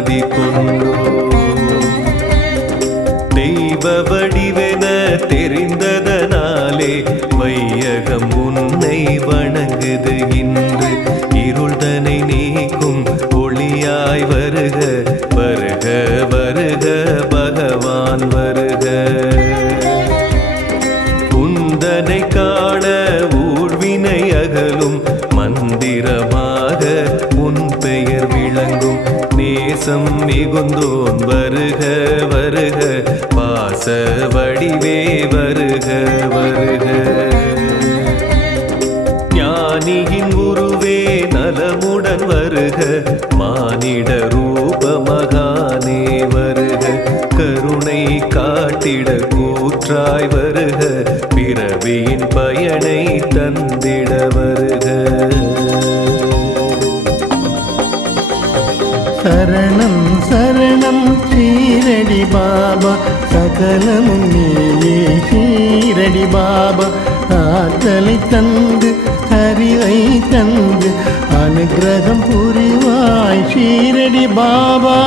மதி கொண்டோ தெய்வ வடிவென தெரிந்ததனாலே வையகம் உன்னை வணங்குது இன்று இருள்தனை நீக்கும் ஒளியாய் வருக வருக வருக பகவான் வருக உந்தனை காண ஊழ்வினை அகலும் மந்திரமாக உன் பெயர் விளங்கும் நேசம் மிகுந்தோன் வருக வருக பாச வடிவே வருக வருக ஞானியின் உருவே நலமுடன் வருக மானிட ரூப மகானே வருக கருணை காட்டிட கூற்றாய் வருக பிறவியின் பயனை தந்திட வருக சரணம் சரணம் ஷீரடி பாபா சகலமும் நீயே ஷீரடி பாபா ஆற்றலை தந்து அறிவை தந்து அனுகிரகம் புரிவாய் ஷீரடி பாபா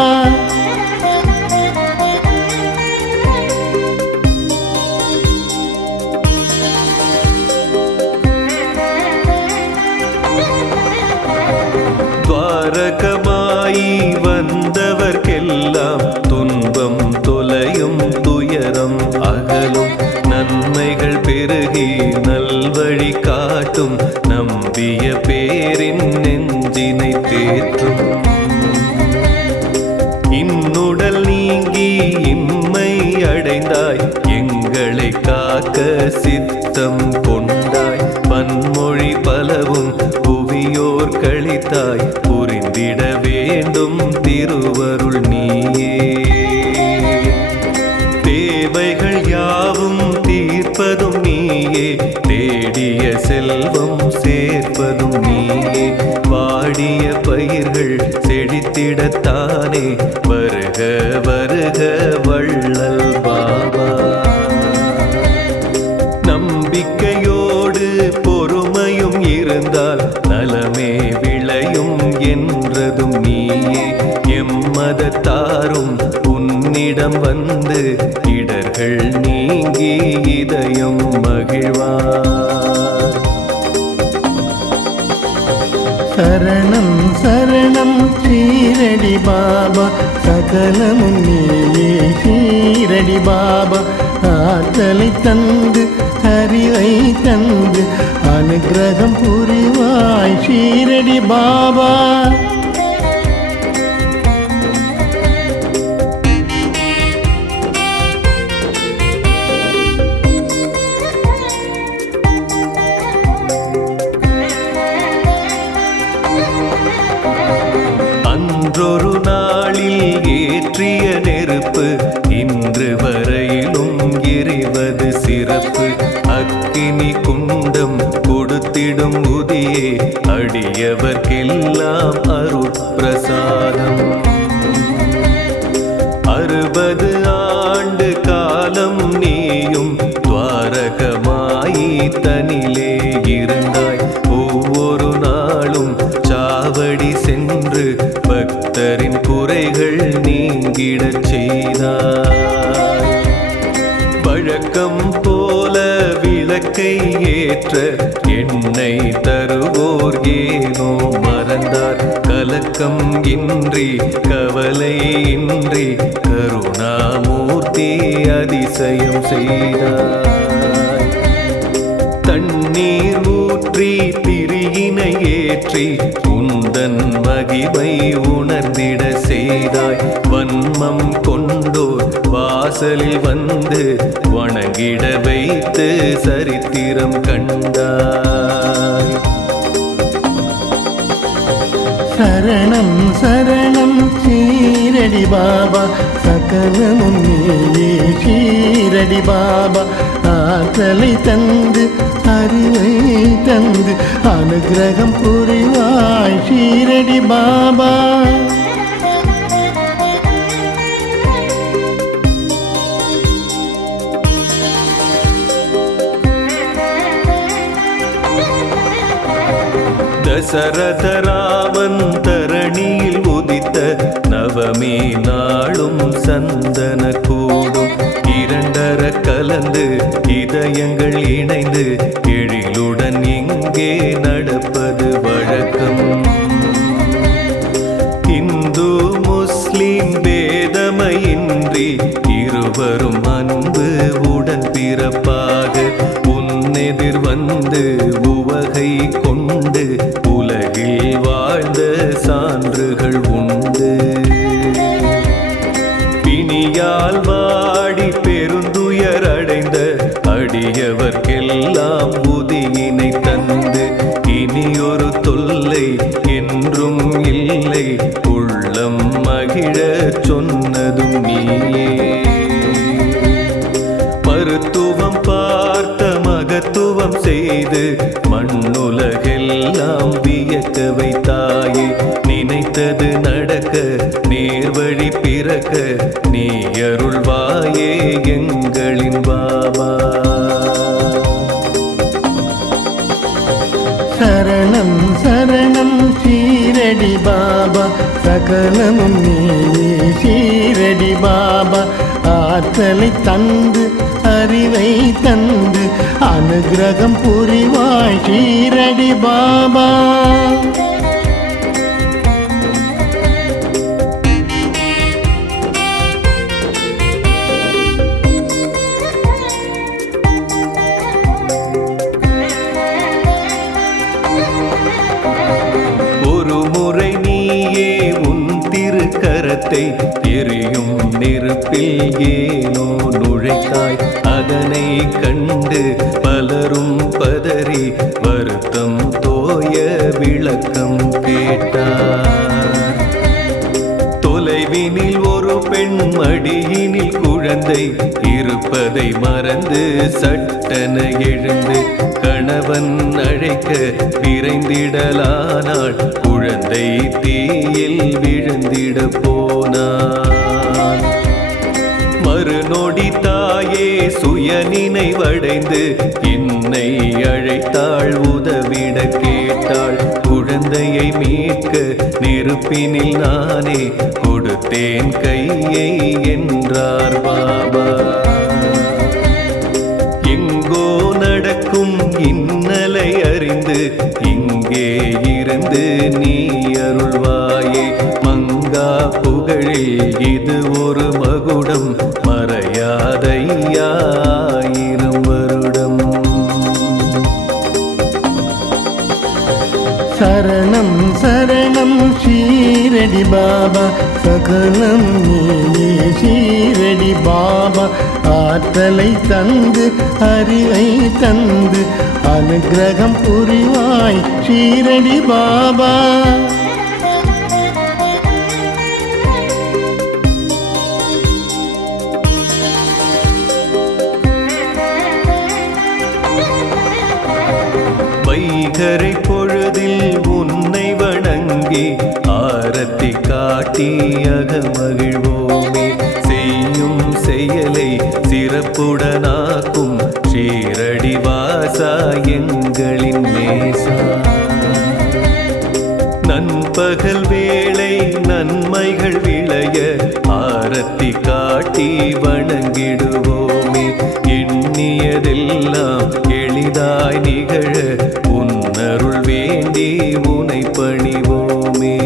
துவாரகமாயி வந்தவர்க்கெல்லாம் துன்பம் தொலையும் துயரம் அகலும் நன்மைகள் பெருகி நல்வழி காட்டும் நம்பிய பேரின் நெஞ்சினை தேற்றும் இன்னுடல் நீங்கி இம்மை அடைந்தாய் எங்களை காக்க சித்தம் கொண்டாய் பன்மொழி பலவும் புவியோர் கழித்தாய் புரிந்திட வேண்டும் திருவருள் நீயே தேவைகள் யாவும் தீர்ப்பதும் நீயே தேடிய செல்வம் சேர்ப்பதும் நீயே வாடிய பயிர்கள் செழித்திடத்தானே வருக வருக வள்ளல் பாபா நம்பிக்கையோடு பொறுமையும் இருந்தால் நலமே விளையும் என்றதும் நீயே எம்மதத்தாரும் உன்னிடம் வந்து இடர்கள் நீங்கி இதயம் மகிழ்வார் சரணம் சரணம் ஷீரடி பாபா சகலமும் நீயே ஷீரடி பாபா ஆற்றலை தந்து அறிவை தந்து அனுகிரகம் புரிவாய் ஷீரடி பாபா அன்றொரு நாளில் ஏற்றிய நெருப்பு இன்று வரையிலும் எரிவது சிறப்பு அக்கினி குண்டம் கொடுத்திடும் உதியே அடியவர்க்கெல்லாம் அருட்பிரசாதம் 60 ஆண்டு காலம் நீயும் துவாரகமாயி தனிலே இருந்தாய் ஒவ்வொரு நாளும் சாவடி சென்று பக்தரின் குறைகள் நீங்கிடச் செய்தாய் வழக்கம் போல விளக்கை ஏற்ற எண்ணெய் தருவோர் ஏனோ மறந்தார் கலக்கம் இன்றி கவலை இன்றி கருணாமூர்த்தி அதிசயம் செய்தாய் தண்ணீர் ஊற்றி திரியினை ஏற்றி உந்தன் மகிமை உணர்ந்திட செய்தாய் வன்மம் கொண்டோர் வாசலில் வந்து வணங்கிட வைத்து சரித்திரம் கண்டாய் சரணம் சரணம் ஷீரடி பாபா சகலமும் நீயே ஷீரடி பாபா ஆற்றலை தந்து அறிவை தந்து அனுகிரகம் புரிவாய் ஷீரடி பாபா தசரத ராமன் தரணியில் உதித்த நவ தவமே நாளும் சந்தன கூடும் இரண்டர கலந்து இதயங்கள் இணைந்து எழிலுடன் இங்கே நடப்பது வழக்கம். இந்து முஸ்லிம் பேதமையின்றி இருவரும் அன்பு உடன் பிறப்பாக உன்னெதிர் வந்து உவகை கொண்டு உலகில் வாழ்ந்த சான்றுகள் உண்டு. பிணியால் வாடி பெருந்துயர் அடைந்த அடியவர்க்கெல்லாம் உதியினை தந்து இனியொரு தொல்லை என்றும் இல்லை உள்ளம் மகிழ சொன்னதும் நீயே. மருத்துவம் பார்த்த மகத்துவம் செய்து மண்ணுலகெல்லாம் வியக்க வைத்தாயே. நினைத்தது நடக்க நேர்வழி பிறக்க நீ அருள்வாயே எங்களின் பாபா. சரணம் சரணம் ஷீரடி பாபா சகலமும் நீயே ஷீரடி பாபா. ஆற்றலை தந்து அறிவை தந்து அனுகிரகம் புரிவாய் ஷீரடி பாபா. ஒரு முறை நீயே உன் திருக்கரத்தை எரியும் நெருப்பில் ஏனோ நுழைத்தாய். அதனை கண்டு பலரும் பதறி வருத்தம் தோய விளக்கம் கேட்டார். தொலைவினில் ஒரு பெண் மடியினில் குழந்தை இருப்பதை மறந்து சட்டென எழுந்து கணவன் அழைக்க விரைந்திடலானாள். குழந்தை தீயில் விழுந்திட போனான். மறுநொடி தாயே சுய நினைவடைந்து என்னை அழைத்தாள் உதவிட கேட்டாள். குழந்தையை மீட்க நெருப்பினில் நானே கொடுத்தேன் கையை என்றார் பாபா. எங்கோ நடக்கும் இன்னலை அறிந்து இங்கே இருந்து நீ அருள்வாயே. மங்கா புகழில் இது ஒரு மகுடம் மறையாதையாயிரம் வருடம். சரணம் சரணம் ஷீரடி பாபா சகலம் நீயே ஷீரடி பாபா. ஆற்றலை தந்து அறிவை தந்து அனுகிரகம் புரிவாய் ஷீரடி பாபா. வைகரை பொழுதில் உன்னை வணங்கி ஆரத்தி காட்டி அகமகிழ்வோமே. செய்யும் செயலை சிறப்புடனாக்கும் ஷீரடி வாசா எங்களின் நேசா. நண்பகல் வேளை நன்மைகள் விளைய ஆரத்தி காட்டி வணங்கிடுவோமே. எண்ணியதெல்லாம் எளிதாய் நிகழ உன்னருள் வேண்டி உனை பணிவோமே.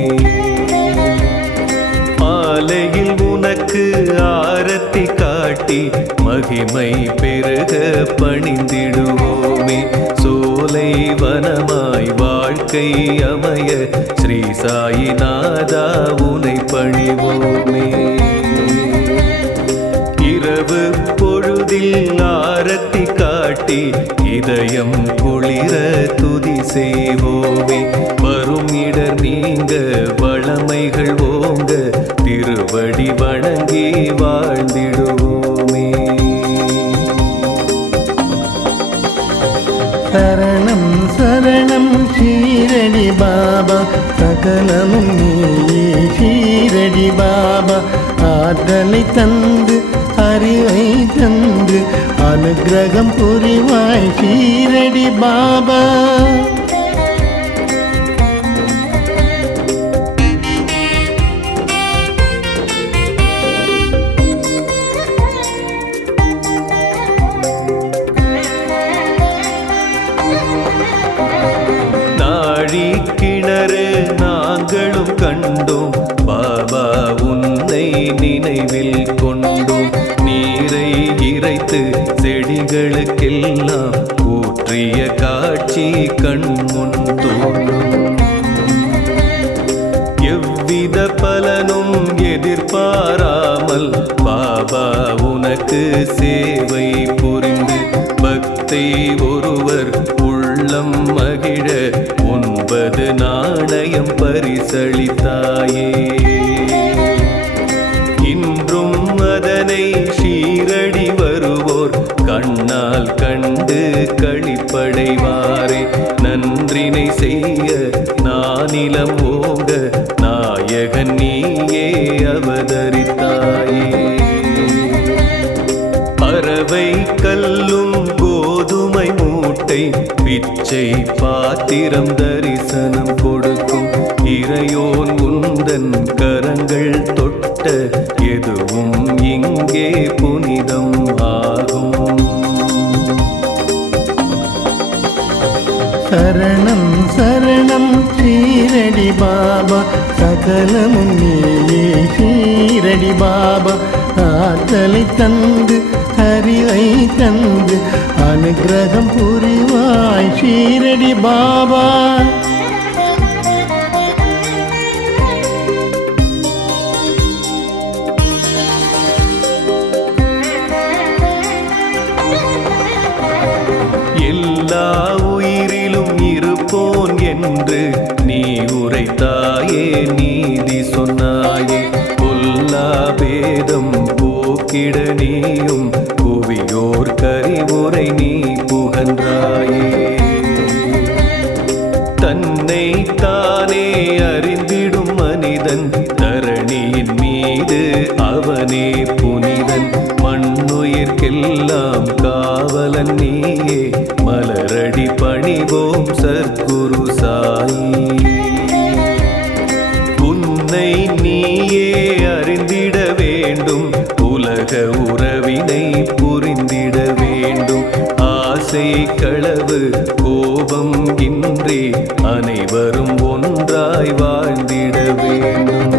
மாலையில் உனக்கு ஆரத்தி காட்டி மகிமை பெருக பணிந்திடுவோமே. சோலை வனமாய் வாழ்க்கை அமைய ஸ்ரீ சாயிநாதா உனை பணிவோமே. இரவு பொழுதில் ஆரத்தி காட்டி இதயம் குளிர துதி செய்வோமே. வரும் இடர் நீங்க வளமைகள் ஓங்க திருவடி வணங்கி வாழ்ந்திடுவோமே. சரணம் சரணம் ஷீரடி பாபா சகலமும் நீயே ஷீரடி பாபா. ஆற்றலை தந்து அறிவை தந்து அனுகிரகம் புரிவாய் ஷீரடி பாபா. எங்களுக்கெல்லாம் ஊற்றிய காட்சி கண்முன் தோன்றும். எவ்வித பலனும் எதிர்பாராமல் பாபா உனக்கு சேவை புரிந்து பக்தை ஒருவர் உள்ளம் மகிழ 9 நாணயம் பரிசளித்தாயே. இன்றும் அதனை ஷீரடி வருவோர் கண்ணால் கண்டு களிப்படைவாரே. நன்றினை செய்ய நானிலம் ஓங்க நாயகன் நீயே அவதரித்தாயே. பறவை கல்லும் கோதுமை மூட்டை பிச்சை பாத்திரம் தரிசனம் கொடுக்கும் இறையோன் உந்தன் கரங்கள் தொட்ட எதுவும் இங்கே புனிதம் ஆகும். சரணம் சரணம் ஷீரடி பாபா, சகலமும் நீயே ஷீரடி பாபா. ஆற்றலை தந்து அறிவை தந்து அனுகிரகம் புரிவாய் ஷீரடி பாபா. எல்லா உயிரிலும் இருப்போன் என்று நீ உரைத்தாயே, நீதி சொன்னாயே. பொல்லா பேதம் போக்கிட நீயும் புவியோர் கரிவுரை நீ புகன்றாயே. தன்னை தானே அறிந்திடும் மனிதன் தரணியின் மீது அவனே புனிதன். மண்ணுயிர்க்கெல்லாம் காவலன் நீயே, மலரடி பணிவோம் சற்குரு சாயி. உன்னை நீயே அறிந்திட வேண்டும், உலக உறவினை புரிந்திட வேண்டும். ஆசை களவு கோபம் இன்றி அனைவரும் ஒன்றாய் வாழ்ந்திட வேண்டும்.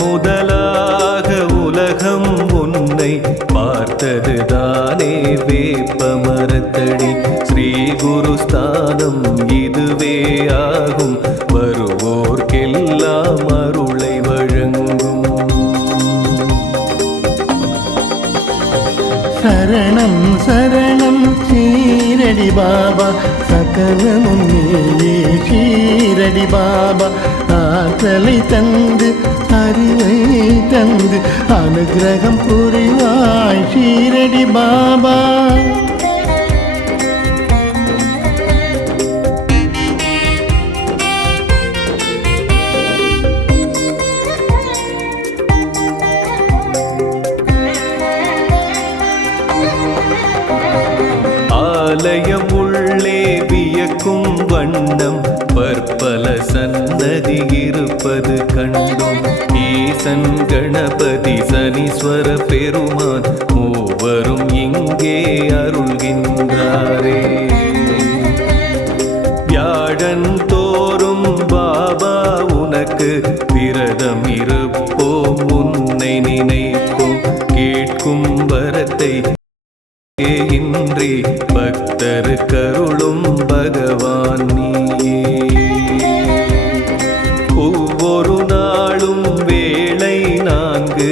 முதலாக உலகம் உன்னை பார்த்ததுதானே வேப்ப மரத்தடி. ஸ்ரீ குரு ஸ்தானம் இதுவே ஆகும், வருவோர்க்கெல்லாம் அருளை வழங்கும். சரணம் சரணம் ஷீரடி பாபா, சகலமும் நீயே ஷீரடி பாபா. ஆற்றலை தந்து அறிவை தந்து அனுகிரகம் புரிவாய் ஷீரடி பாபா. ஆலயம் உள்ளே வியக்கும் வண்ணம் பற்பல சன்னதி இருப்பது கண்டோம். ஈசன் கணபதி சனீஸ்வர பெருமான் மூவரும் இங்கே அருள்கின்றாரே. வியாழன் தோறும் பாபா உனக்கு விரதம் இருப்போம், உன்னை நினைப்போம். கேட்கும் வரத்தை இன்றி பக்தரு கருளும் பகவான் நீயே. ஒவ்வொரு நாளும் வேளை 4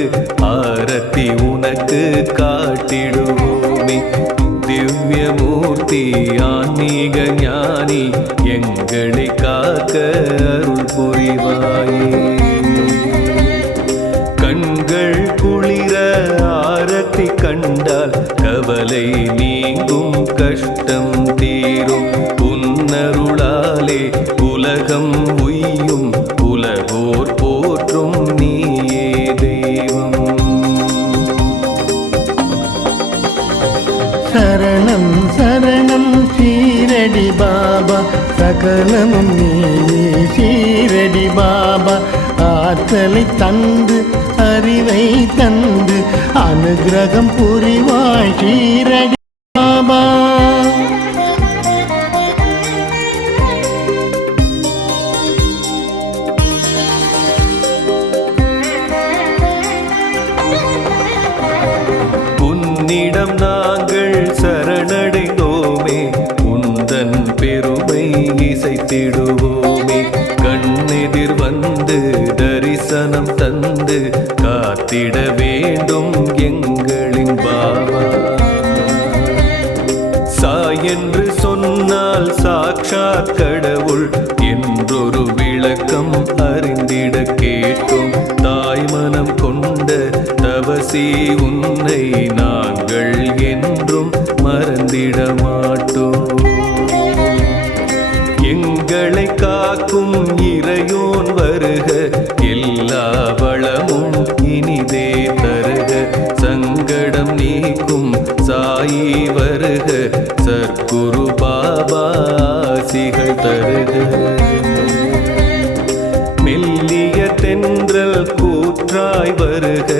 ஆரத்தி உனக்கு காட்டிடுவோமே. திவ்யமூர்த்தி ஆன்மீக ஞானி எங்களை காக்க அருள் புரிவாயே. கண்கள் குளிர ஆரத்தி கண்டால் கவலை நீங்கும், கஷ்டம் தீரும். உன்னருளாலே உலகம் உய்யும், உலகோர் போற்றும் நீயே தெய்வம். சரணம் சரணம் ஷீரடி பாபா, சகலமும் நீயே ஷீரடி பாபா. ஆற்றலை தந்து அறிவை தந்து அனுகிரகம் புரிவாய் ஷீரடி பாபா. கேட்டும் தாய்மனம் கொண்ட தவசி உன்னை நாங்கள் என்றும் மறந்திட மாட்டோம். எங்களை காக்கும் இறையோன் வருக, எல்லா வளமும் இனிதே தருக. சங்கடம் நீக்கும் சாயி வருக, சத்குரு பாபா ஆசிகள் தருக. மெல்லிய தென்றல் கூற்றாய் வருக,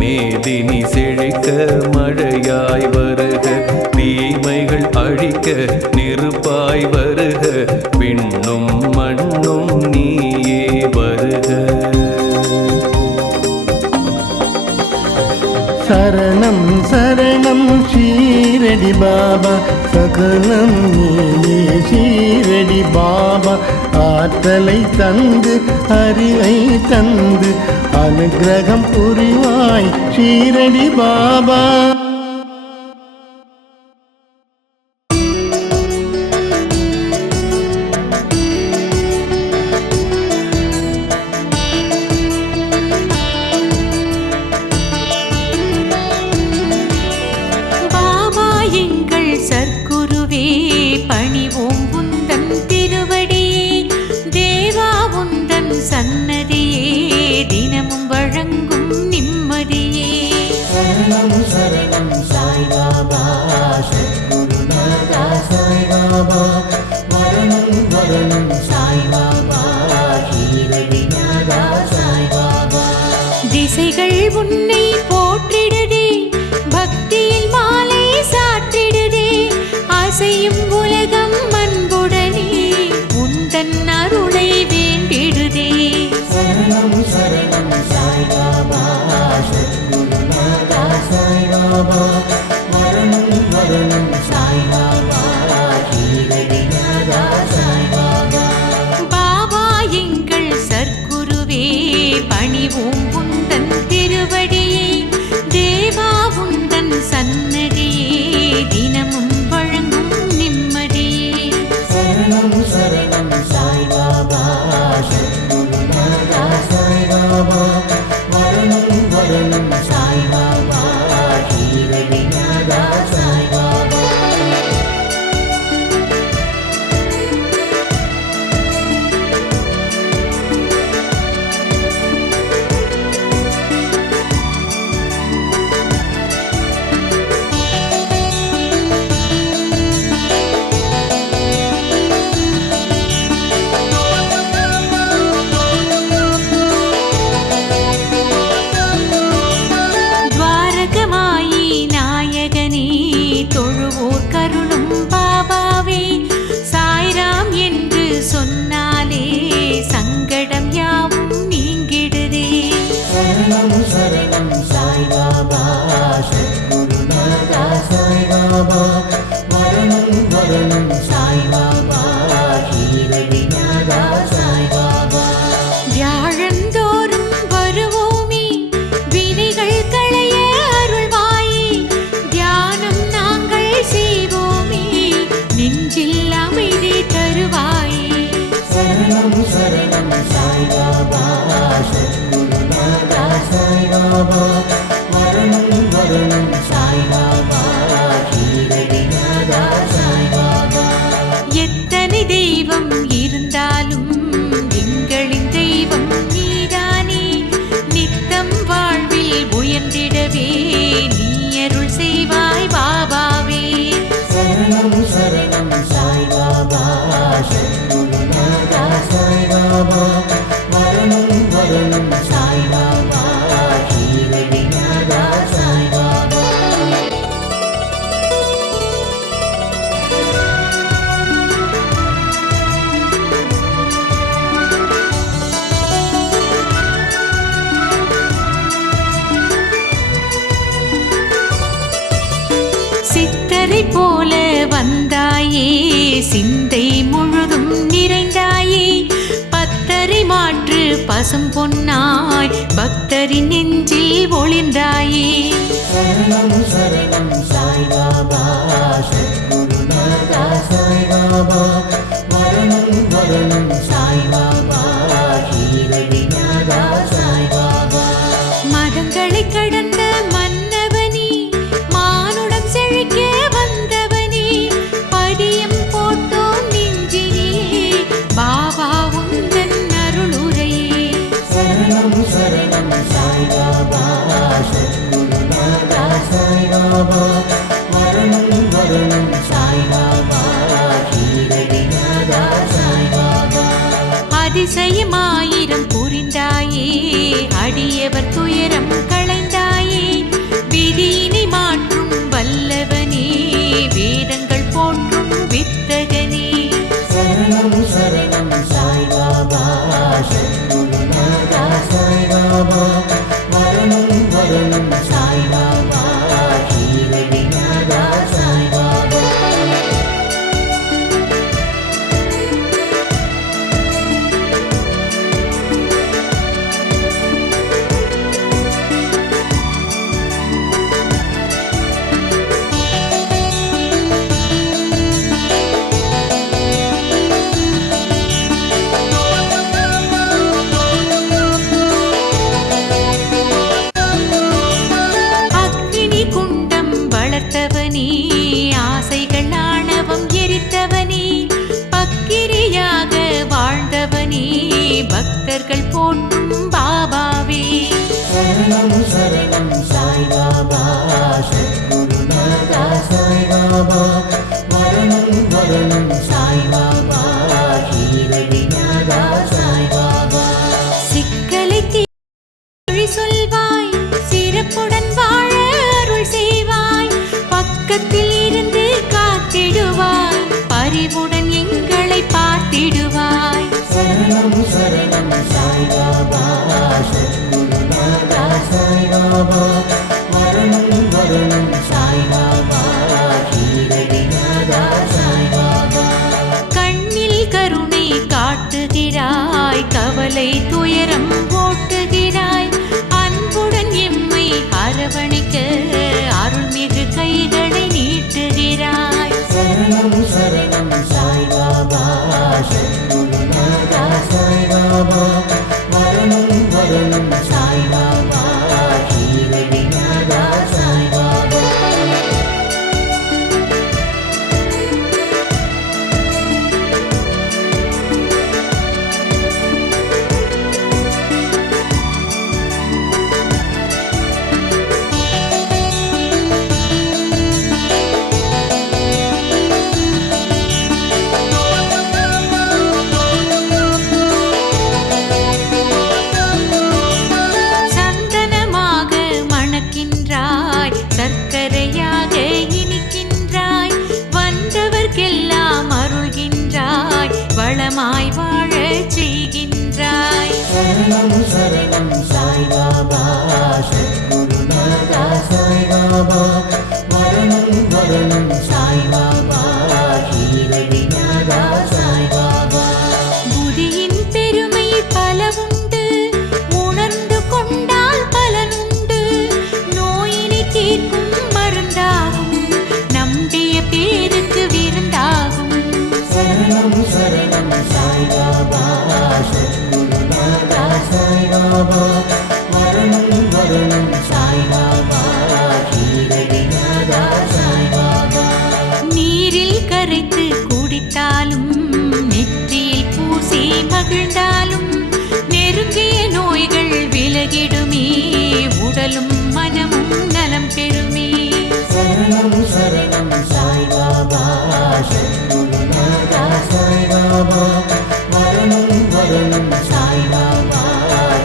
மேதினி செழிக்க மழையாய் வருக. தீமைகள் அழிக்க நெருப்பாய் வருக, விண்ணும் மண்ணும் நீயே வருக. சரணம் சரணம் ஷீரடி பாபா, சகலம் நீயே ஷீரடி பாபா. ஆற்றலை தந்து அறிவை தந்து அனுக்கிரகம் புரிவாய் ஷீரடி பாபா. சற்குருவே பணிவோம் உந்தன் திருவடியே, தேவா உந்தன் சன்னதியே தினமும் வழங்கும் நிம்மதியே. சரணம் சரணம் சாய் பாபா, சத்குருநாதா சாய் பாபா. மரணம் மரணம் சாய் பாபா, ஷீரடிநாதா சாய் பாபா. திசைகள் உன்னை போற்றிடுதே, பக்தியில் மாலை சாற்றிடுதே. அசையும் உலகம் அன்புடனே உந்தன் அருளை வேண்டிடுதே. சரணம் சரணம் சாய் பாபா, சத்குருநாதா சாய் பாபா. மரணம் மரணம் சாய் பாபா, ஷீரடிநாதா சாய் பாபா. பாபா எங்கள் சற்குருவே பணிவோம் உந்தன் திருவடியே, தேவா உந்தன் சன்னதியே தினமும் வழங்கும் நிம்மதியே. சரணம் சரணம் சாய் பாபா, சத்குருநாதா சாய் பாபா. மரணம் மரணம் சாய் பாபா, ஷீரடிநாதா சாய் பாபா. துவாரகமாயி நாயகனே தொழுவோர் கருளும் பாபாவே, சாய்ராம் என்று சொன்னாலே சங்கடம் யாவும் நீங்கிடுதே. சரணம் சரணம் சாய் பாபா, சத்குருநாதா சாய் பாபா. மரணம் மரணம் சாய் பாபா, ஷீரடிநாதா சாய் பாபா. வியாழந்தோறும் வருவோமே, வினைகள் களைய அருள்வாயே. தியானம் நாங்கள் செய்வோமே, நெஞ்சில் அமைதி தருவாயே. சரணம் சரணம் சாய் பாபா, சத்குருநாதா சாய் பாபா. மரணம் மரணம் சாய் பாபா, ஷீரடிநாதா சாய் பாபா. எத்தனை தெய்வம் இருந்தாலும் எங்களின் தெய்வம் நீதானே. நித்தம் வாழ்வில் உயர்ந்திடவே நீ அருள் செய்வாய் பாபாவே. சரணம் சரணம் சாய் பாபா, சத்குருநாதா சாய் பாபா. மரணம் மரணம் சாய் பாபா, ஷீரடிநாதா சாய் பாபா. சித்தரை போல வந்தாயே, சிந்தை முழுதும் நிறைந்தாயே. பத்தரை மாற்று பசும் பொன்னாய் பக்தரின் நெஞ்சில் ஒளிர்ந்தாயே. சரணம் சரணம் சாய் பாபா, சத்குருநாதா சாய் பாபா. மரணம் மரணம் சாய் பாபா, ஷீரடிநாதா சரணம் சரணம் சாய்பாபா சத்குருநாதா சாய்பாபா மரணம் மரணம் சாய்பாபா ஷீரடிநாதா சாய்பாபா அதிசயமாயிரம் புரிந்தாயே அடியவர் துயரம் களைந்தாயே விதியினை மாற்றும் வல்லவனே வேதங்கள் போற்றும் வித்தகனே சரணம் சரணம் சாய்பாபா சத்குருநாதா சாய்பாபா மரணம் மரணம் சாய்பாபா ஷீரடிநாதா சாய்பாபா அக்னி குண்டம் வளர்த்தவனே ஆசைகள் ஆணவம் எரித்தவனே பக்கிரியாக வாழ்ந்தவனே பக்தர்கள் போற்றும் பாபாவே சரணம் சரணம் சாய்பாபா சத்குருநாதா சாய்பாபா மரணம் மரணம் சாய்பாபா ஷீரடிநாதா சாய்பாபா சிக்கலை தீழி சொல்வாய் சிறப்புடன் வாழ அருள் செய்வாய் பக்கத்தில் இருந்து காத்திடுவாய் பரிவுடன் எங்களை பார்த்திடுவாய் சரணம் சரணம் சாய்பாபா சத்குருநாதா சாய்பாபா மரணம் மரணம் சாய்பாபா ஷீரடிநாதா சாய்பாபா கண்ணில் கருணை காட்டுகிறாய் கவலை துயரம் ஓட்டுகிறாய் அன்புடன் எம்மை அரவணைக்க அருள்மிகு கைகளை நீட்டுகிறாய் சரணம் சரணம் சாய்பாபா சத்குருநாதா சாய்பாபா மரணம் மரணம் சாய்பாபா ஷீரடிநாதா சாய்பாபா சந்தனமாக மணக்கின்றாய் சர்க்கரையாக இனிக்கின்றாய் வந்தவர்க்கெல்லாம் அருள்கின்றாய் வளமாய் வாழச் செய்கின்றாய் சரணம் சரணம் சாய்பாபா சத்குருநாதா சாய்பாபா மரணம் மரணம் சாய்பாபா ஷீரடிநாதா சாய்பாபா புதியின் பெருமை பலவுண்டு உணர்ந்து கொண்டால் பலனுண்டு நோயினை தீர்க்கும் மருந்தாகும் நம்பிய பேருக்கு விருந்தாகும் சரணம் சரணம் சாய்பாபா சத்குருநாதா சாய்பாபா மரணம் மரணம் சாய்பாபா ஷீரடிநாதா சாய்பாபா நீரில் கரைத்து குடித்தாலும் நெற்றியில் பூசி மகிழ்ந்தாலும் நெருங்கிய நோய்கள் விலகிடுமே உடலும் மனமும் நலம் பெறுமே சரணம் சரணம் சாய்பாபா சத்குருநாதா சாய்பாபா மரணம் மரணம் சாய்பாபா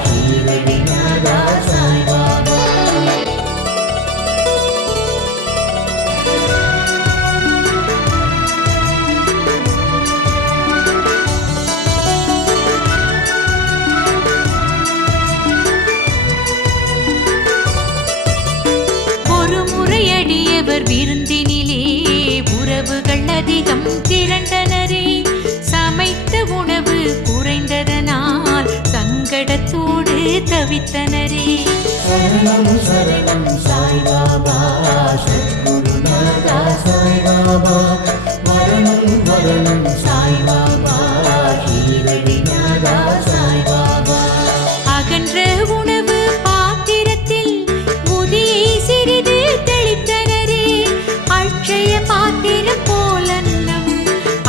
ஷீரடிநாதா சாய்பாபா ஒரு முறையடியவர் விருந்தினிலே உறவுகள் அதிகம் திரண்டனரே சமைத்த உணவு குறைந்ததனால் சங்கடத்தோடு தவித்தனரே சரணம் சரணம் சாய்பாபா சத்குருநாதா சாய்பாபா மரணம் மரணம் சாய்பாபா ஷீரடிநாதா சாய்பாபா அகன்ற உணவு பாத்திரத்தில் முதியை சிறிது தெளித்தனரே அட்சய பாத்திரம் போலன்னம்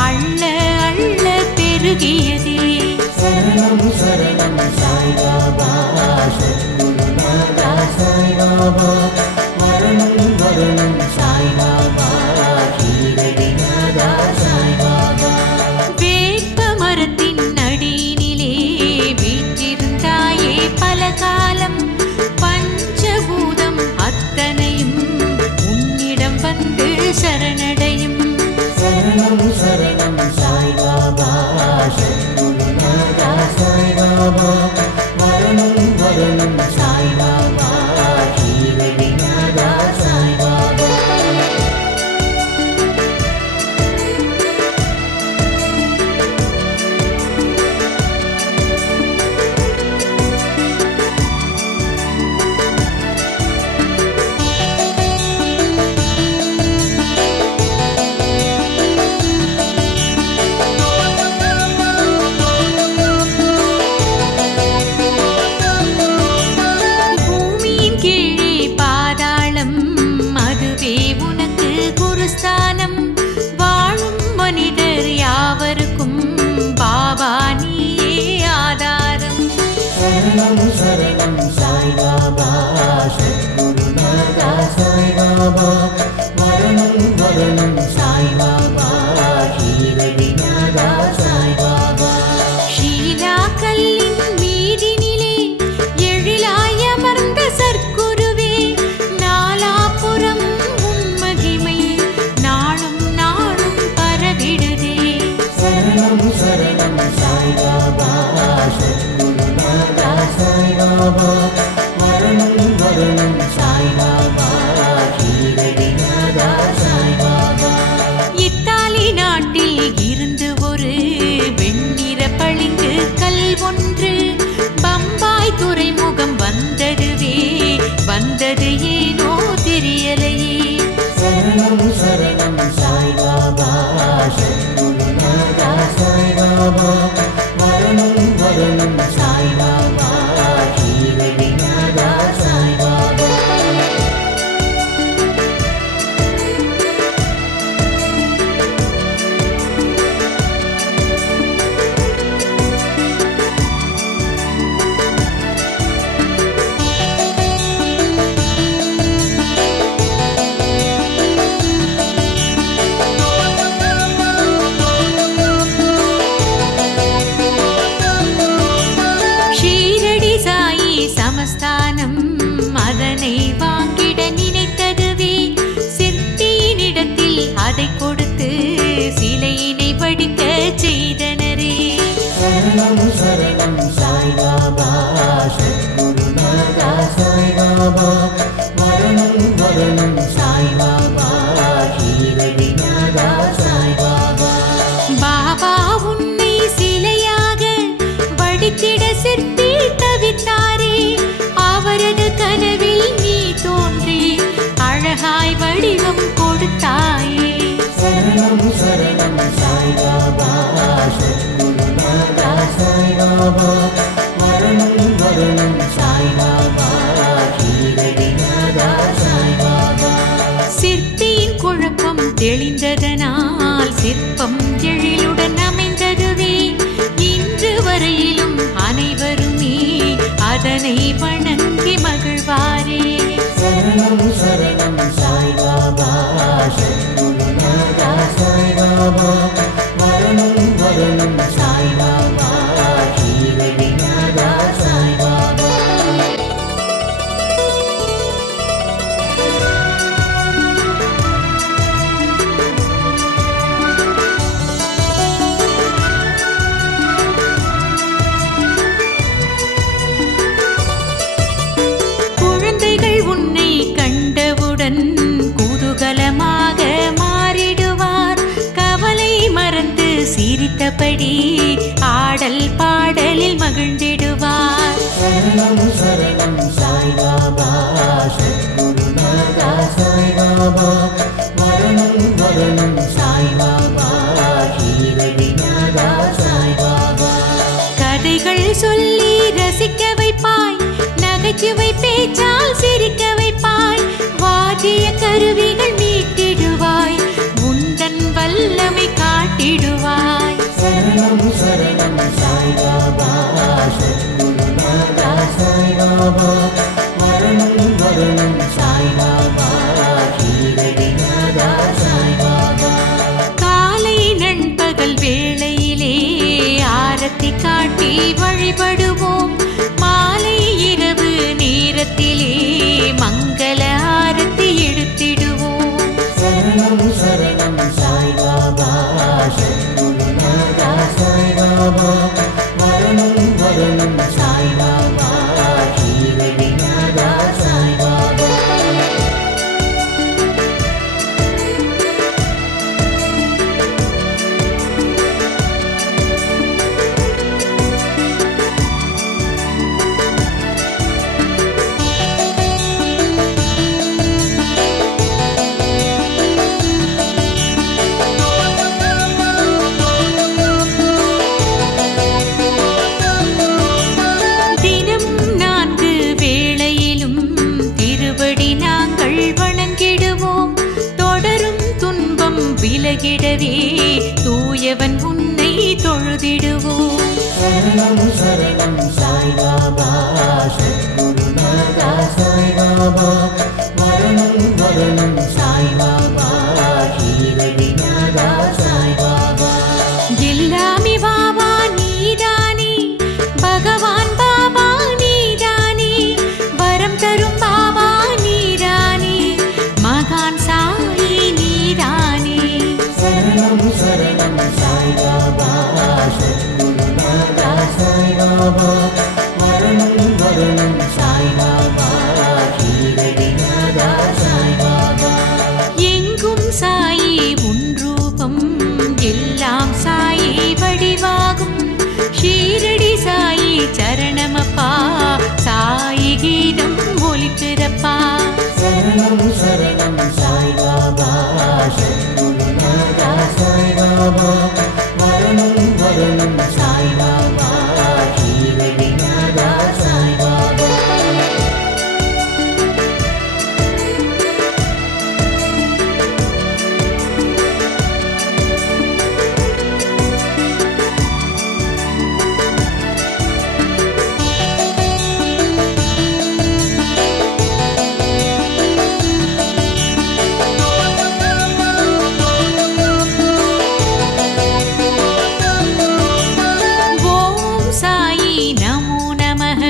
அள்ள அள்ள பெருகியதே சரணம் சரணம் சாய்பாபா சத்குருநாதா சாய்பாபா மரணம் மரணம் சாய்பாபா ஷீரடிநாதா சாய்பாபா வேப்ப மரத்தின் அடியினிலே வீற்றிருந்தாயே பல காலம் பஞ்சபூதம் அத்தனையும் உன்னிடம் வந்து சரணடையும் சரணம் சரணம் சாய்பாபா சத்குருநாதா சாய்பாபா மரணம் மரணம் சாய்பாபா ஷீரடிநாதா சாய்பாபா பூமியின் கீழே பாதாளம் அதுவே உனக்கு குருஸ்தானம் வாழும் மனிதர் யாவருக்கும் பாபா நீயே ஆதாரம் சரணம் சரணம் சாய்பாபா சத்குருநாதா சாய்பாபா மரணம் மரணம் சாய்பாபா ஷீரடிநாதா சாய்பாபா ஷீலா கல்லின் மீதினிலே எழிலாய் அமர்ந்த சற்குருவே நாலாபுரம் உன் மகிமை நாளும் நாளும் பரவிடுதே சரணம் சரணம் சாய்பாபா சத்குருநாதா சாய்பாபா மரணம் மரணம் சாய்பாபா ஷீரடிநாதா சாய்பாபா இத்தாலி நாட்டில் இருந்து ஒரு வெண்ணிற பளிங்கு கல் ஒன்று பம்பாய் துறைமுகம் வந்ததுவே வந்தது ஏனோ தெரியலையே சரணம் சரணம் சாய்பாபா சத்குருநாதா சாய்பாபா மரணம் மரணம் சாய்பாபா ஷீரடிநாதா சாய்பாபா ஷீரடி சாயி சமஸ்தானம் அதனை வாங்கிட நினைத்ததுவே சிற்பியினிடத்தில் அதை கொடுத்து சிலையினை வடிக்க செய்தனரே சரணம் சரணம் சாய்பாபா சத்குருநாதா சாய்பாபா மரணம் மரணம் சாய்பாபா ஷீரடிநாதா சாய்பாபா பாபா உன்னை சிலையாக வடித்திட சிற்பி தவித்தாரே அவரது கனவில் நீ தோன்றி அழகாய் வடிவம் கொடுத்தாயே சரணம் சரணம் சாய்பாபா சத்குருநாதா சாய்பாபா மரணம் மரணம் சாய்பாபா ஷீரடிநாதா சாய்பாபா சிற்பியின் குழப்பம் தெளிந்ததனால் சிற்பம் எழிலுடன் அமைந்ததுவே இன்று வரையிலும் அனைவருமே அதனை வணங்கி மகிழ்வாரே சரணம் சரணம் சாய்பாபா சத்குருநாதா சாய்பாபா மரணம் மரணம் சாய்பாபா ஷீரடிநாதா சாய்பாபா குழந்தைகள் உன்னை கண்டவுடன் குதூகலமாக மாறிடுவார் கவலை மறந்து சிரித்தபடி ஆடல் பாடலில் மகிழ்ந்திடுவார் சரணம் சரணம் சாய்பாபா சத்குருநாதா சாய்பாபா மரணம் மரணம் சாய்பாபா ஷீரடிநாதா சாய்பாபா கதைகள் சொல்லி ரசிக்க வைப்பாய் நகைச்சுவை பேச்சால் சிரிக்க வைப்பாய் வாத்திய கருவிகள் மீட்டிடுவாய் உந்தன் வல்லமை காட்டிடுவாய் சரணம் சரணம் சாய்பாபா சத்குருநாதா சாய்பாபா சாய்பாபா மரணம் மரணம் சாய்பாபா ஷீரடிநாதா சாய்பாபா காலை நண்பகல் வேளையிலே ஆரத்தி காட்டி வழிபடுவோம் மாலை இரவு நேரத்திலே மங்கள ஆரத்தி எடுத்திடுவோம் சரணம் சரணம் சாய்பாபா சத்குருநாதா சாய்பாபா மரணம் மரணம் சாய்பாபா ஷீரடிநாதா சாய்பாபா தினமும் 4 வேளையிலும் திருவடி நாங்கள் வணங்கிடுவோம் தொடரும் துன்பம் விலகிடவே தூயவன் உன்னை தொழுதிடுவோம் சரணம் சரணம் சாய்பாபா சத்குருநாதா சாய்பாபா மரணம் மரணம் சாய்பாபா ஷீரடிநாதா சாய்பாபா எல்லாமே பாபா நீதானே பகவான் பாபா நீதானே வரம் தரும் பாபா நீதானே மகான் சாயி நீதானே சரணம் சரணம் சாய்பாபா சத்குருநாதா சாய்பாபா மரணம் மரணம் சாய்பாபா ஷீரடிநாதா சாய்பாபா எங்கும் சாயி உன் ரூபம் எல்லாம் சாயி வடிவாகும் ஷீரடி சாயி சரணமப்பா சாயி கீதம் ஒலிக்கிறப்பா சரணம் சரணம் சாய்பாபா சத்குருநாதா சாய்பாபா மரணம் மரணம் சாய்பாபா ஷீரடிநாதா சாய்பாபா ஓம் சாயி நமோ நமः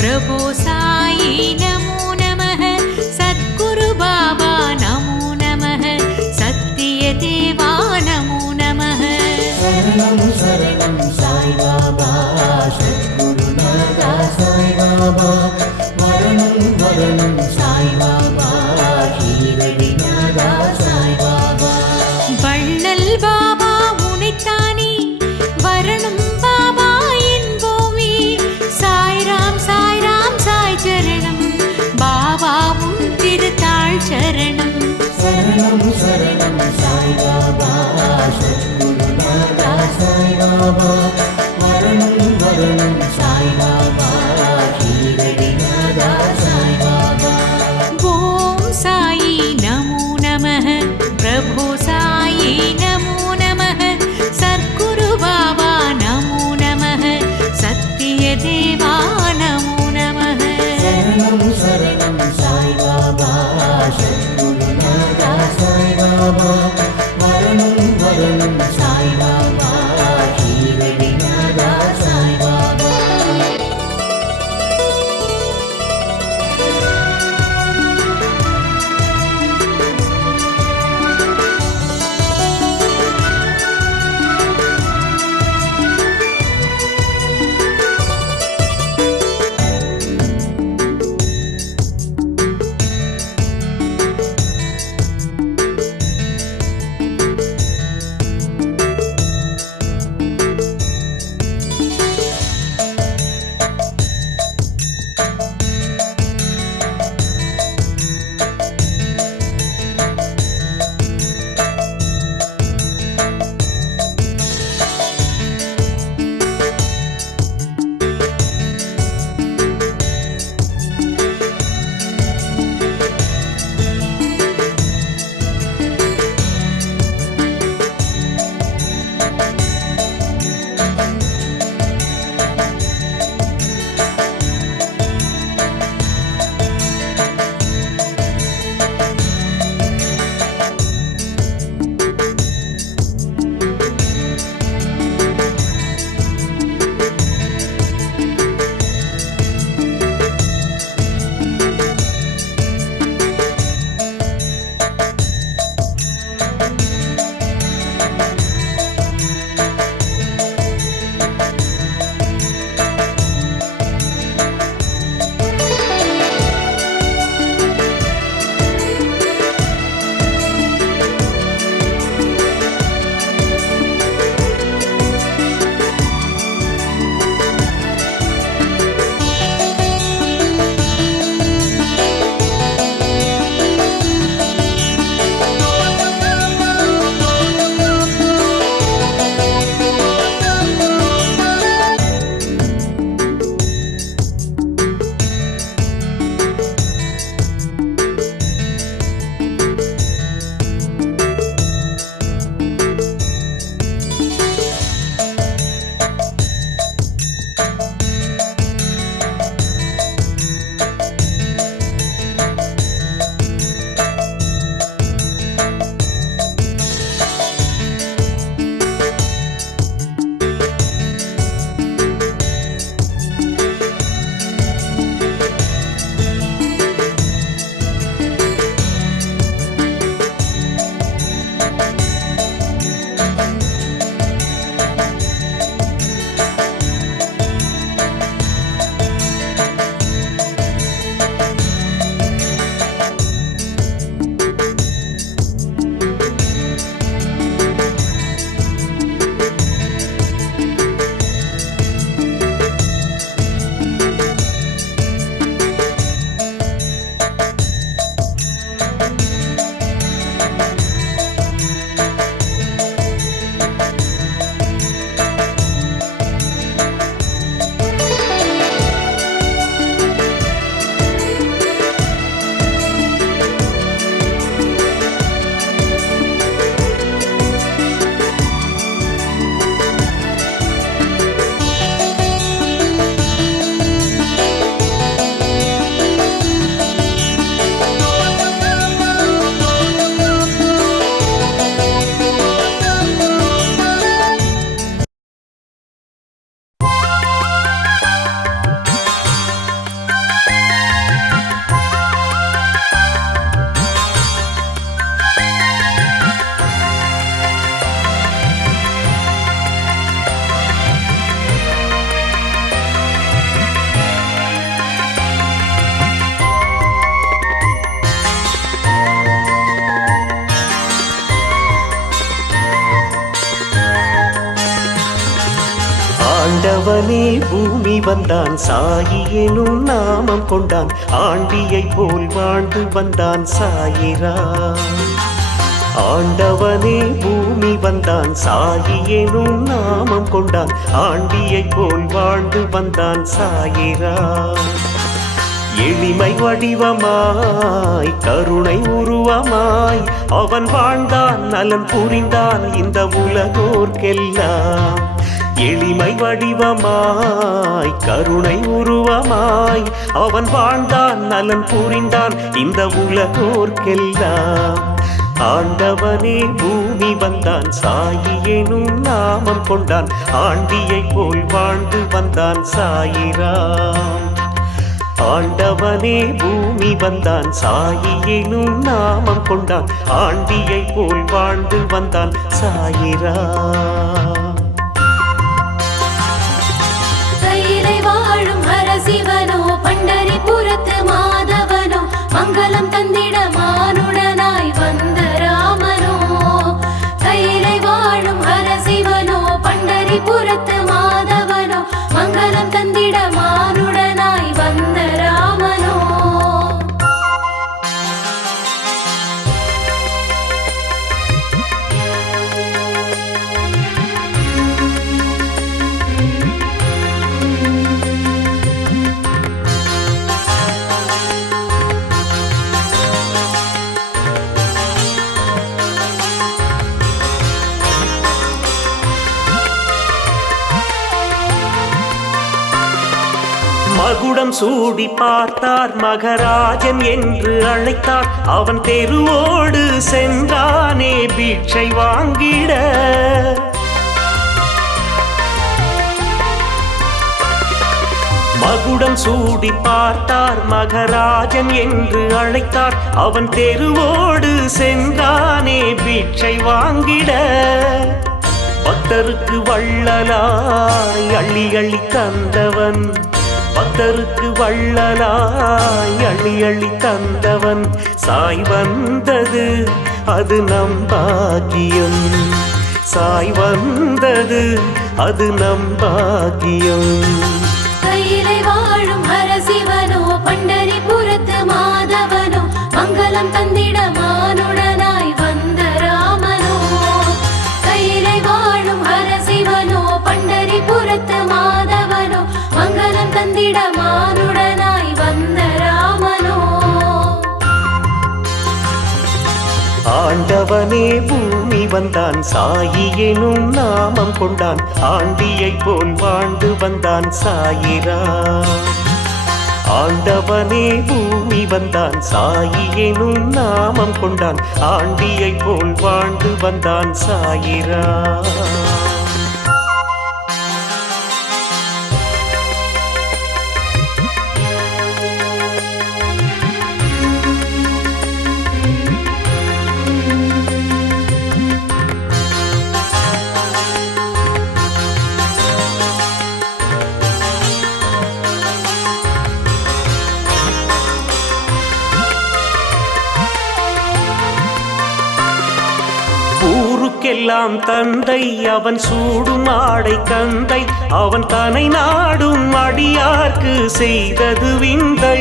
பிரபு சாயி நமோ நமः சத்குரு பாபா நமோ நமः சத்திய தேவா நமோ நமः சரணம் சரணம் சாய்பாபா சத்குருநாதா சாய்பாபா மரணம் மரணம் சாய்பாபா ஷீரடிநாதா சாய்பாபா வள்ளல் பாபா உனைத்தானே வரணும் பாபா என்போமே சாய்ராம் சாய்ராம் சாய் சரணம் பாபா உன் திருத்தாள் சரணம் சரணம் சரணம் சாய்பாபா சத்குருநாதா சாய்பாபா மரணம் மரணம் சாய்பாபா ஷீரடிநாதா சாய்பாபா ஓம் சாயி நமோ நமः பிரபு சாயி நமோ நமः சத்குரு பாபா நமோ நமः சத்திய தேவா நமோ நமः சரணம் சரணம் சாய்பாபா சத்குருநாதா சாய்பாபா மரணம் மரணம் சாய்பாபா ஷீரடிநாதா சாய்பாபா பூமி வந்தான் சாயி எனும் நாமம் கொண்டான் ஆண்டியை போல் வாழ்ந்து வந்தான் சாயிரா ஆண்டவனே பூமி வந்தான் சாயி எனும் நாமம் கொண்டான் ஆண்டியை போல் வாழ்ந்து வந்தான் சாயிரா எளிமை வடிவமாய் கருணை உருவமாய் அவன் வாழ்ந்தான் நலன் புரிந்தான் இந்த உலகோர்க்கெல்லாம் எளிமை வடிவமாய் கருணை உருவமாய் அவன் வாழ்ந்தான் நலன் புரிந்தான் இந்த உலகோர்க்கெல்லாம் ஆண்டவனே பூமி வந்தான் சாயி எனும் நாமம் கொண்டான் ஆண்டியை போல் வாழ்ந்து வந்தான் சாயிராம் ஆண்டவனே பூமி வந்தான் சாயி எனும் நாமம் கொண்டான் ஆண்டியை போல் வாழ்ந்து வந்தான் சாயிராம் கையிலை வாழும் ஹரசிவனோ பண்டரிபுரத்து மாதவனோ மங்களம் தந்திட மானுடனாய் வந்த ராமனோ கையிலை வாழும் ஹரசிவனோ பண்டரிபுரத்து மாதவனோ மங்களம் தந்திட மானுடனாய் வந்த ராமனோ மகுடம் சூடி பார்த்தார் மகராஜன் என்று அழைத்தார் அவன் தெருவோடு சென்றானே பிட்சை வாங்கிட மகுடம் சூடி பார்த்தார் மகராஜன் என்று அழைத்தார் அவன் தெருவோடு சென்றானே பிட்சை வாங்கிட பக்தருக்கு வள்ளலாய் அள்ளி அள்ளி தந்தவன் பக்தருக்கு வள்ளலாய் அள்ளி அள்ளி தந்தவன் சாய் வந்தது அது நம் பாக்கியம் சாய் வந்தது அது நம் பாக்கியம் கையிலை வாழும் ஹரசிவனோ பண்டரிபுரத்து மாதவனோ மங்களம் தந்திட மானுடனாய் வந்த ராமனோ கையிலை வாழும் ஹரசிவனோ பண்டரிபுரத்து மாதவனோ மங்களம் தந்திட மானுடனாய் வந்த ராமனோ ஆண்டவனே பூமி வந்தான் சாயி எனும் நாமம் கொண்டான் ஆண்டியை போல் வாழ்ந்து வந்தான் சாயிரா ஆண்டவனே பூமி வந்தான் சாயி எனும் நாமம் கொண்டான் ஆண்டியை போல் வாழ்ந்து வந்தான் சாயிரா ஊருக்கெல்லாம் தந்தை அவன் சூடும் ஆடை கந்தை அவன் தனை நாடும் அடியார்க்கு செய்தது விந்தை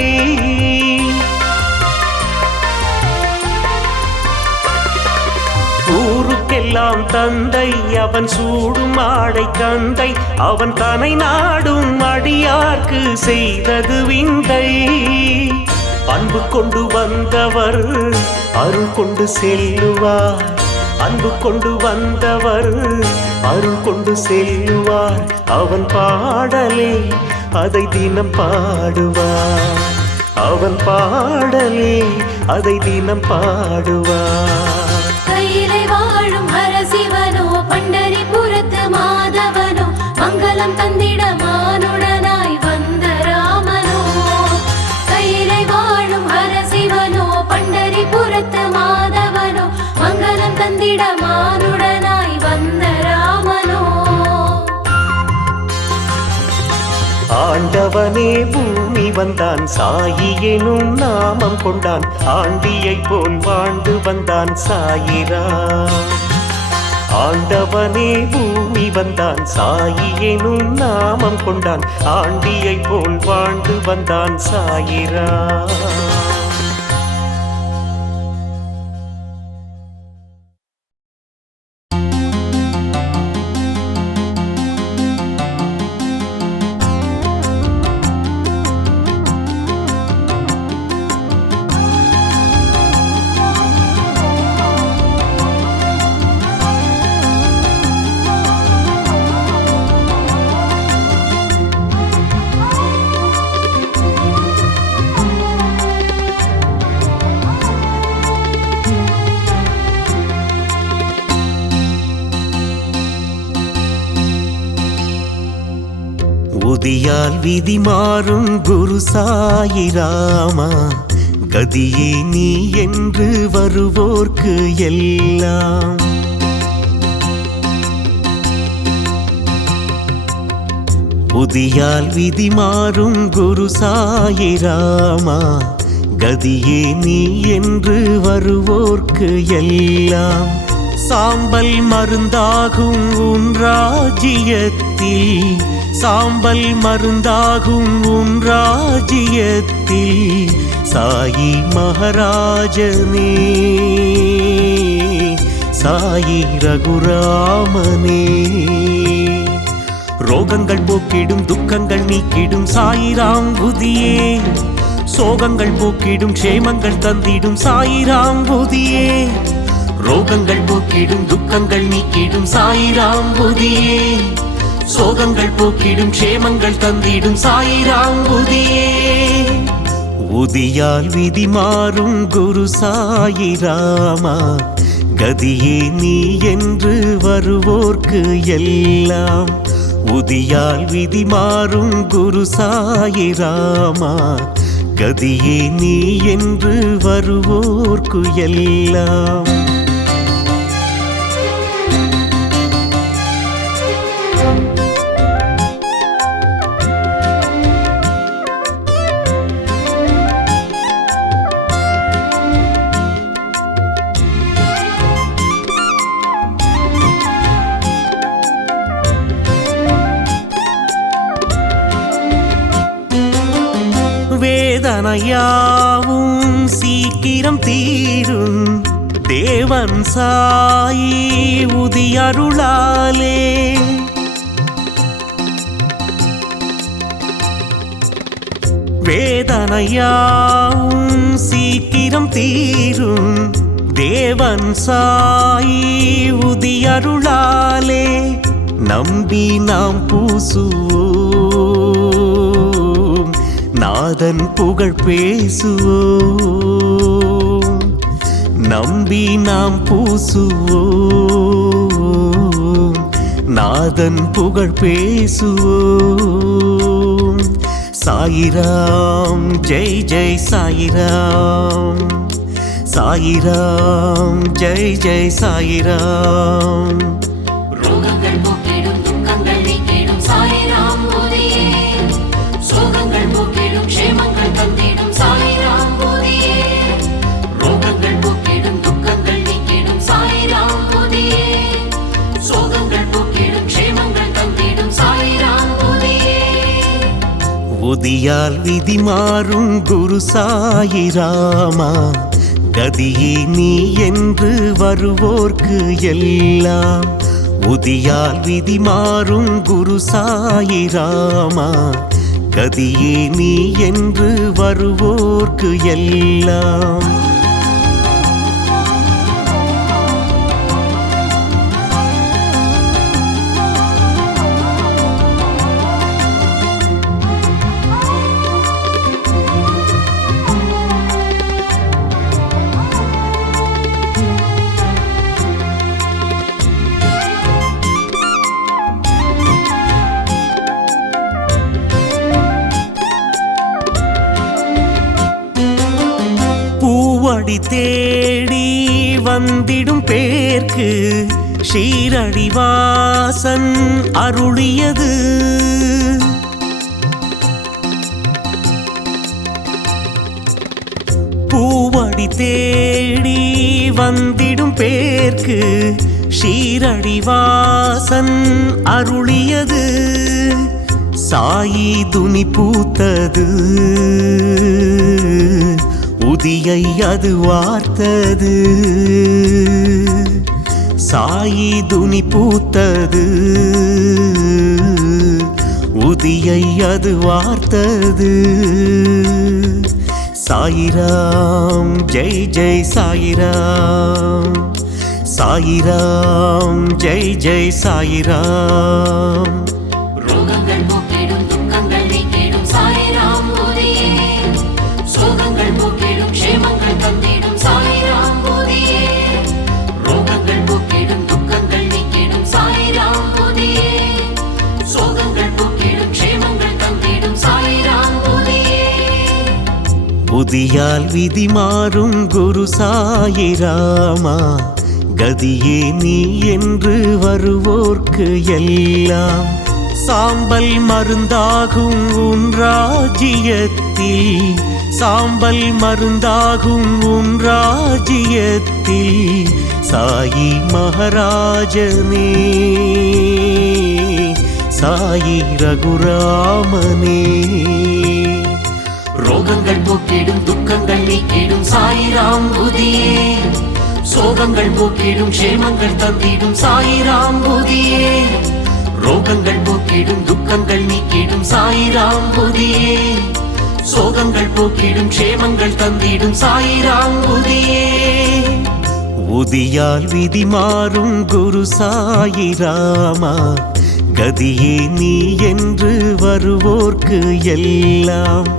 ஊருக்கெல்லாம் தந்தை அவன் சூடும் ஆடை கந்தை அவன் தனை நாடும் அடியார்க்கு செய்தது விந்தை அன்பு கொண்டு வந்தவர் அருள் கொண்டு செல்லுவார் அன்பு கொண்டு வந்தவர் அருள் கொண்டு செல்லுவார் அவன் பாடலே அதை தினம் பாடுவார் அவன் பாடலே அதை தினம் பாடுவார் கையிலை வாழும் ஹரசிவனோ பண்டரிபுரத்து மாதவனோ மங்களம் தந்திட மானுடனாய் வந்த ராமனோ கையிலை வாழும் ஹரசிவனோ பண்டரிபுரத்து மாதவனோ மங்களம் தந்திட மானுடனாய் வந்த ராமனோ ஆண்டவனே பூமி வந்தான் சாயி எனும் நாமம் கொண்டான் ஆண்டியை போல் வாழ்ந்து வந்தான் சாயிரா ஆண்டவனே பூமி வந்தான், சாயி எனும் நாமம் கொண்டான், ஆண்டியை போல் வாழ்ந்து வந்தான் சாயிரா. உதியால் விதி மாறும் குரு சாயிராமா, கதியே நீ என்று வருவோர்க்கு எல்லாம். உதியால் விதி மாறும் குரு சாயிராமா, கதியே நீ என்று வருவோர்க்கு எல்லாம். சாம்பல் மருந்தாகும் உன் ராஜ்யத்தில், சாம்பல் மருந்தாகும் உன் ராஜ்யத்தில், சாயி மகாராஜனே சாயி ரகுராமனே. ரோகங்கள் போக்கிடும் துக்கங்கள் நீக்கிடும் சாயிராம் புதியே, சோகங்கள் போக்கிடும் க்ஷேமங்கள் தந்திடும் சாயிராம் புதியே. ரோகங்கள் போக்கிடும் துக்கங்கள் நீக்கிடும் சாயிராம் புதியே, சோகங்கள் போக்கிடும் க்ஷேமங்கள் தந்திடும் சாயிராம் புதியே. உதியால் விதி மாறும் குரு சாயிராமா, கதியே நீ என்று வருவோர்க்கு எல்லாம். உதியால் விதி மாறும் குரு சாயிராமா, கதியே நீ என்று வருவோர்க்கு எல்லாம். வேதனையாவும் சீக்கிரம் தீரும் தேவன் சாயி உதியருளாலே. வேதனையாவும் சீக்கிரம் தீரும் தேவன் சாயி உதியருளாலே. நம்பி நாம் பூசுவோம், நாதன் புகழ் பேசுவோம். நம்பி நாம் பூசுவோம், நாதன் புகழ் பேசுவோம். சாயிராம் ஜெய் ஜெய் சாயிராம், சாயிராம் ஜெய் ஜெய் சாயிராம். ரோகங்கள் போக்கிடும் துக்கங்கள் நீக்கிடும் சாயிராம் புதியே, சோகங்கள் போக்கிடும் க்ஷேமங்கள் தந்திடும் சாயிராம் புதியே. ரோகங்கள் போக்கிடும் துக்கங்கள் நீக்கிடும் சாயிராம் புதியே, சோகங்கள் போக்கிடும் க்ஷேமங்கள் தந்திடும் சாயிராம் புதியே. உதியால் விதி மாறும் குரு சாயிராமா, கதியே நீ என்று வருவோர்க்கு எல்லாம். உதியால் விதி மாறும் குரு சாயிராமா, கதியே நீ என்று வருவோர்க்கு எல்லாம். பூவடி தேடி வந்திடும் பேர்க்கு ஷீரடிவாசன் அருளியது. பூவடி தேடி வந்திடும் பேர்க்கு ஷீரடிவாசன் அருளியது சாயி துனி பூத்தது உதியை அது வார்த்தது சாயி துனி பூத்தது உதியை அது வார்த்தது சாயிராம் ஜெய் ஜெய் சாயிராம் சாயிராம் ஜெய் ஜெய் சாயிராம் ரோகங்கள் போக்கிடும் துக்கங்கள் நீக்கிடும் சாயிராம் போதியே சோகங்கள் போக்கிடும் க்ஷேமங்கள் தந்திடும் சாயிராம் போதியே ரோகங்கள் போக்கிடும் துக்கங்கள் நீக்கிடும் சாயிராம் போதியே சோகங்கள் போக்கிடும் க்ஷேமங்கள் தந்திடும் சாயிராம் போதியே புதியால் விதி மாறும் குரு சாயிராமா கதியே நீ என்று வருவோர்க்கு எல்லாம் சாம்பல் மருந்தாகும் உன் ராஜ்யத்தில் சாம்பல் மருந்தாகும் உன் ராஜ்யத்தில் சாயி மகாராஜனே சாயி ரகுராமனே ரோகங்கள் போக்கிடும் துக்கங்கள் நீக்கிடும் சாயிராம் புதியே சோகங்கள் போக்கிடும் க்ஷேமங்கள் தந்திடும் சாயிராம் புதியே ரோகங்கள் போக்கிடும் துக்கங்கள் நீக்கிடும் சாயிராம் புதியே சோகங்கள் போக்கிடும் க்ஷேமங்கள் தந்திடும் சாயிராம் புதியே உதியால் விதி மாறும் குரு சாயிராமா கதியே நீ என்று வருவோர்க்கு எல்லாம்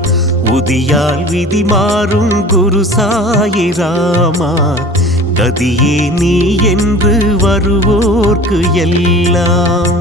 உதியால் விதி மாறும் குரு சாயிராமா கதியே நீ என்று வருவோர்க்கு எல்லாம்